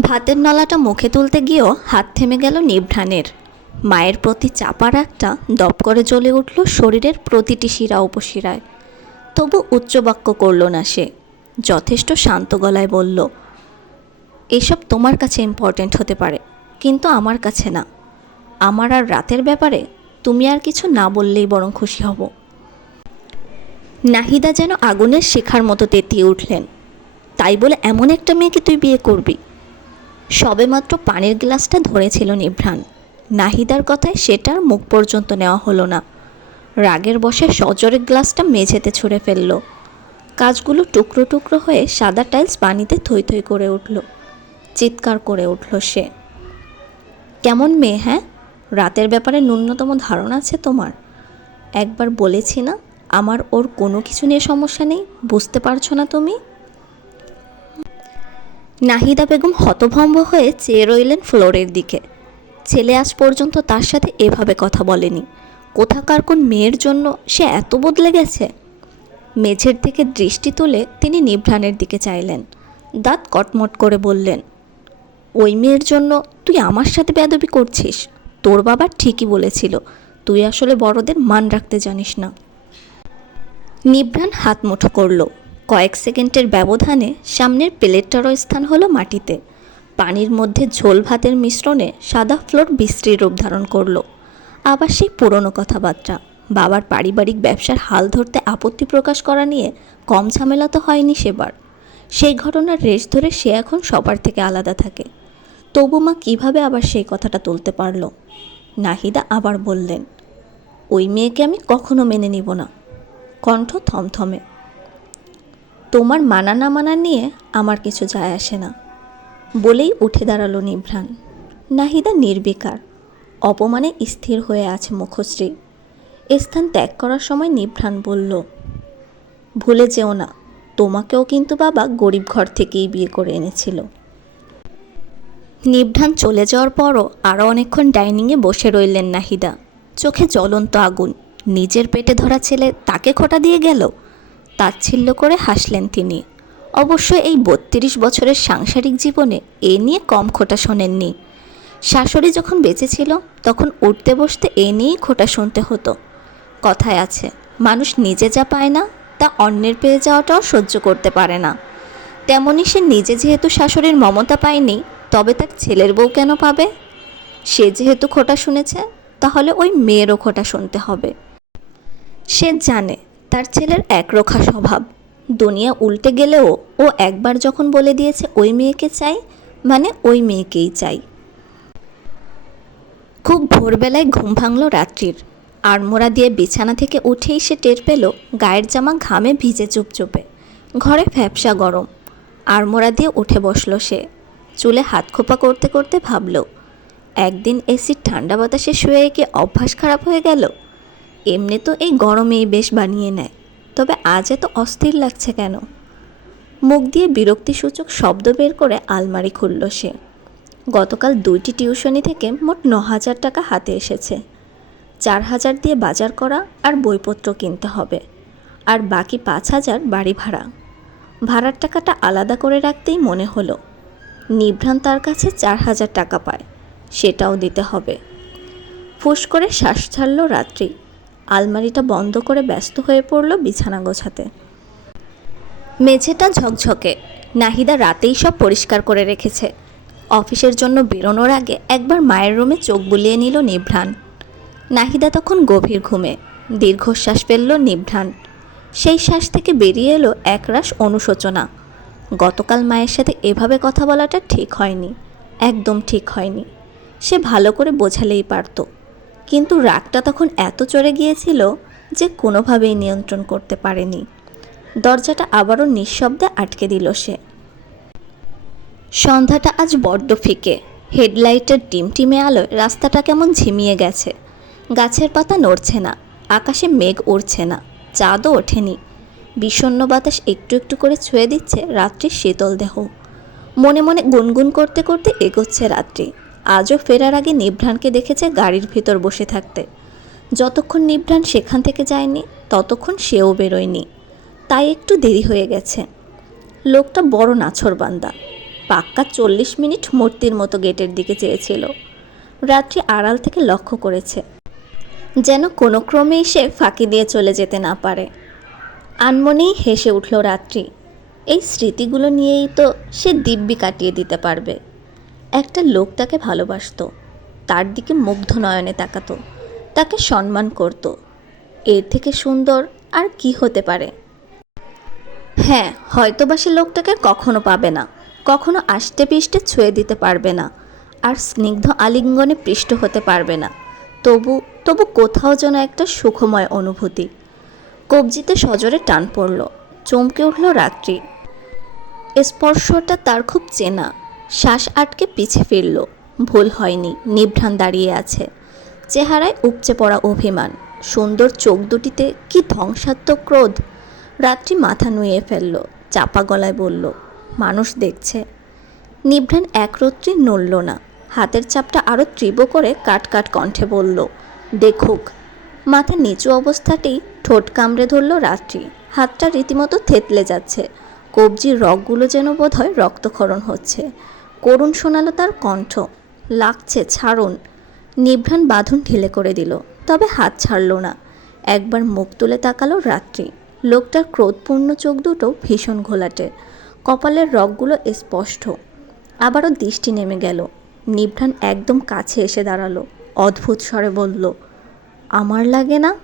ভাতের নলাটা মুখে তুলতে গিয়েও হাত থেমে গেল নিভ্রাণের মায়ের প্রতি চাপার একটা দপ করে জ্বলে উঠল শরীরের প্রতিটি শিরা উপশিরায়। তবু উচ্চবাক্য করল না সে। যথেষ্ট শান্ত গলায় বলল, এসব তোমার কাছে ইম্পর্ট্যান্ট হতে পারে, কিন্তু আমার কাছে না। আমার আর রাতের ব্যাপারে তুমি আর কিছু না বললেই বরং খুশি হব। নাহিদা যেন আগুনের শেখার মতো তেতিয়ে উঠলেন। তাই বলে এমন একটা মেয়েকে তুই বিয়ে করবি? সবেমাত্র পানির গ্লাসটা ধরেছিল নিভ্রাণ। নাহিদার কথায় সেটার মুখ পর্যন্ত নেওয়া হলো না। রাগের বসে সজরের গ্লাসটা মেঝেতে ছুঁড়ে ফেলল। কাজগুলো টুকরো টুকরো হয়ে সাদা টাইলস পানিতে থই থই করে উঠল। চিৎকার করে উঠল সে। কেমন মেয়ে হ্যাঁ? রাতের ব্যাপারে ন্যূনতম ধারণা আছে তোমার? একবার বলেছি না, আমার ওর কোনো কিছু নিয়ে সমস্যা নেই, বুঝতে পারছ না তুমি? নাহিদা বেগম হতভম্ব হয়ে চেয়ে রইলেন ফ্লোরের দিকে। ছেলে আজ পর্যন্ত তার সাথে এভাবে কথা বলেনি। কোথাকার কোন মেয়ের জন্য সে এত বদলে গেছে? মেঝের দিকে দৃষ্টি তুলে তিনি নিভ্রাণের দিকে চাইলেন। দাঁত কটমট করে বললেন, ওই মেয়ের জন্য তুই আমার সাথে বেদবি করছিস? তোর বাবা ঠিকই বলেছিল, তুই আসলে বড়দের মান রাখতে জানিস না। নিভ্রাণ হাত মুঠো করল। কয়েক সেকেন্ডের ব্যবধানে সামনের প্লেটটারও স্থান হলো মাটিতে। পানির মধ্যে ঝোল ভাতের মিশ্রণে সাদা ফ্লোর বিশ্রী রূপ ধারণ করল। আবার সেই পুরনো কথাবার্তা, বাবার পারিবারিক ব্যবসার হাল ধরতে আপত্তি প্রকাশ করা নিয়ে কম ঝামেলা তো হয়নি সেবার। সেই ঘটনার রেশ ধরে সে এখন সবার থেকে আলাদা থাকে। তবু মা কীভাবে আবার সেই কথাটা তুলতে পারল? নাহিদা আবার বললেন, ওই মেয়েকে আমি কখনো মেনে নিব না। কণ্ঠ থমথমে। তোমার মানা না মানা নিয়ে আমার কিছু যায় আসে না। বলেই উঠে দাঁড়াল নিভ্রাণ। নাহিদা নির্বিকার, অপমানে স্থির হয়ে আছে মুখশ্রী। স্থান ত্যাগ করার সময় নিভ্রাণ বলল, ভুলে যেও না, তোমাকেও কিন্তু বাবা গরিব ঘর থেকেই বিয়ে করে এনেছিল। নিভ্রাণ চলে যাওয়ার পরও আরও অনেকক্ষণ ডাইনিংয়ে বসে রইলেন নাহিদা। চোখে জ্বলন্ত আগুন, নিজের পেটে ধরা ছেলে তাকে খোটা দিয়ে গেল? তাচ্ছিল্য করে হাসলেন তিনি। অবশ্য এই বত্রিশ বছরের সাংসারিক জীবনে এ নিয়ে কম খোটা শোনেননি। শাশুড়ি যখন বেঁচে ছিল, তখন উঠতে বসতে এ নিয়েই খোটা শুনতে হতো। কথায় আছে, মানুষ নিজে যা পায় না, তা অন্যের পেয়ে যাওয়াটাও সহ্য করতে পারে না। তেমনই সে নিজে যেহেতু শাশুড়ির মমতা পায়নি, তবে তার ছেলের বউ কেন পাবে? সে যেহেতু খোটা শুনেছে, তাহলে ওই মেয়েরও খোটা শুনতে হবে। সে জানে তার ছেলের একরোখা স্বভাব। দুনিয়া উল্টে গেলেও ও একবার যখন বলে দিয়েছে ওই মেয়েকে চাই মানে ওই মেয়েকেই চাই। খুব ভোরবেলায় ঘুম ভাঙল রাত্রির। আড়মোড়া দিয়ে বিছানা থেকে উঠেই সে টের পেল, গায়ের জামা ঘামে ভিজে চুপচুপে। ঘরে ফ্যাপসা গরম। আড়মোড়া দিয়ে উঠে বসল সে। চুলে হাত খোপা করতে করতে ভাবল, একদিন এসির ঠান্ডা বাতাসে শুয়ে কি অভ্যাস খারাপ হয়ে গেল? এমনি তো এই গরমেই বেশ বানিয়ে নেয়। তবে আজ এত অস্থির লাগছে কেন? মুখ দিয়ে বিরক্তিসূচক শব্দ বের করে আলমারি খুলল সে। গতকাল দুইটি টিউশনি থেকে মোট ন হাজার টাকা হাতে এসেছে। চার হাজার দিয়ে বাজার করা আর বইপত্র কিনতে হবে। আর বাকি পাঁচ হাজার বাড়ি ভাড়া। ভাড়ার টাকাটা আলাদা করে রাখতেই মনে হলো নিভ্রাণ তার কাছে চার হাজার টাকা পায়, সেটাও দিতে হবে। ফুস করে শ্বাস ছাড়ল রাত্রি। আলমারিটা বন্ধ করে ব্যস্ত হয়ে পড়ল বিছানা গোছাতে। মেঝেটা ঝকঝকে। নাহিদা রাতেই সব পরিষ্কার করে রেখেছে। অফিসের জন্য বেরোনোর আগে একবার মায়ের রুমে চোখ বুলিয়ে নিল নিভ্রাণ। নাহিদা তখন গভীর ঘুমে। দীর্ঘশ্বাস ফেলল নিভ্রাণ। সেই শ্বাস থেকে বেরিয়ে এলো একরাশ অনুশোচনা। গতকাল মায়ের সাথে এভাবে কথা বলাটা ঠিক হয়নি। একদম ঠিক হয়নি। সে ভালো করে বোঝালেই পারত। কিন্তু রাগটা তখন এত চড়ে গিয়েছিল যে কোনোভাবেই নিয়ন্ত্রণ করতে পারেনি। দরজাটা আবারও নিঃশব্দে আটকে দিল সে। সন্ধ্যাটা আজ বড্ড ফিকে। হেডলাইটের টিমটিমে আলোয় রাস্তাটা কেমন ঝিমিয়ে গেছে। গাছের পাতা নড়ছে না, আকাশে মেঘ উড়ছে না, চাঁদও ওঠেনি। বিষণ্ণ বাতাস একটু একটু করে ছুঁয়ে দিচ্ছে রাত্রির শীতল দেহ। মনে মনে গুনগুন করতে করতে এগোচ্ছে রাত্রি। আজও ফেরার আগে নিভ্রাণকে দেখেছে গাড়ির ভিতর বসে থাকতে। যতক্ষণ নিভ্রাণ সেখান থেকে যায়নি, ততক্ষণ সেও বেরোয়নি। তাই একটু দেরি হয়ে গেছে। লোকটা বড় নাছরবান্দা পাক্কা চল্লিশ মিনিট মূর্তির মতো গেটের দিকে চেয়েছিল। রাত্রি আড়াল থেকে লক্ষ্য করেছে। যেন কোনো ক্রমে এসে ফাঁকি দিয়ে চলে যেতে না পারে। আনমনেই হেসে উঠল রাত্রি। এই স্মৃতিগুলো নিয়েই তো সে দিব্যি কাটিয়ে দিতে পারবে। একটা লোক তাকে ভালোবাসতো। তার দিকে মুগ্ধ নয়নে তাকাতো। তাকে সম্মান করত। এর থেকে সুন্দর আর কি হতে পারে? হ্যাঁ হয়তো বা সে লোকটাকে কখনো পাবে না। কখনো আষ্টে পিষ্টে ছুঁয়ে দিতে পারবে না। আর স্নিগ্ধ আলিঙ্গনে পৃষ্ঠ হতে পারবে না। তবু তবু কোথাও যেন একটা সুখময় অনুভূতি। কবজিতে সজোরে টান পড়ল। চমকে উঠল রাত্রি। স্পর্শটা তার খুব চেনা। শ্বাস আটকে পিছে ফিরল। ভুল হয়নি নিভ্রাণ দাঁড়িয়ে আছে। চেহারায় উপচে পড়া অভিমান। সুন্দর চোখ দুটিতে কি ধ্বংসাত্মক ক্রোধ? রাত্রি মাথা নুয়ে ফেলল, চাপা গলায় বলল, মানুষ দেখছে। নিভ্রাণ একরত্রি নড়ল না। হাতের চাপটা আরও তীব্র করে কাট কাট কণ্ঠে বলল, দেখুক। মাথা নিচু অবস্থাতেই ঠোঁট কামড়ে ধরল রাত্রি। হাতটা রীতিমতো থেতলে যাচ্ছে। কবজির রগগুলো যেন বোধহয় রক্তক্ষরণ হচ্ছে। করুণ শোনালো তার কণ্ঠ। লাগছে ছাড়ুন। নিভ্রাণ বাঁধন ঢিলে করে দিল। তবে হাত ছাড়ল না। একবার মুখ তুলে তাকালো রাত্রি। লোকটার ক্রোধপূর্ণ চোখ দুটো ভীষণ ঘোলাটে। কপালের রগগুলো স্পষ্ট। আবারও দৃষ্টি নেমে গেল। নিভ্রাণ একদম কাছে এসে দাঁড়াল। অদ্ভুত স্বরে বলল, আমার লাগে না?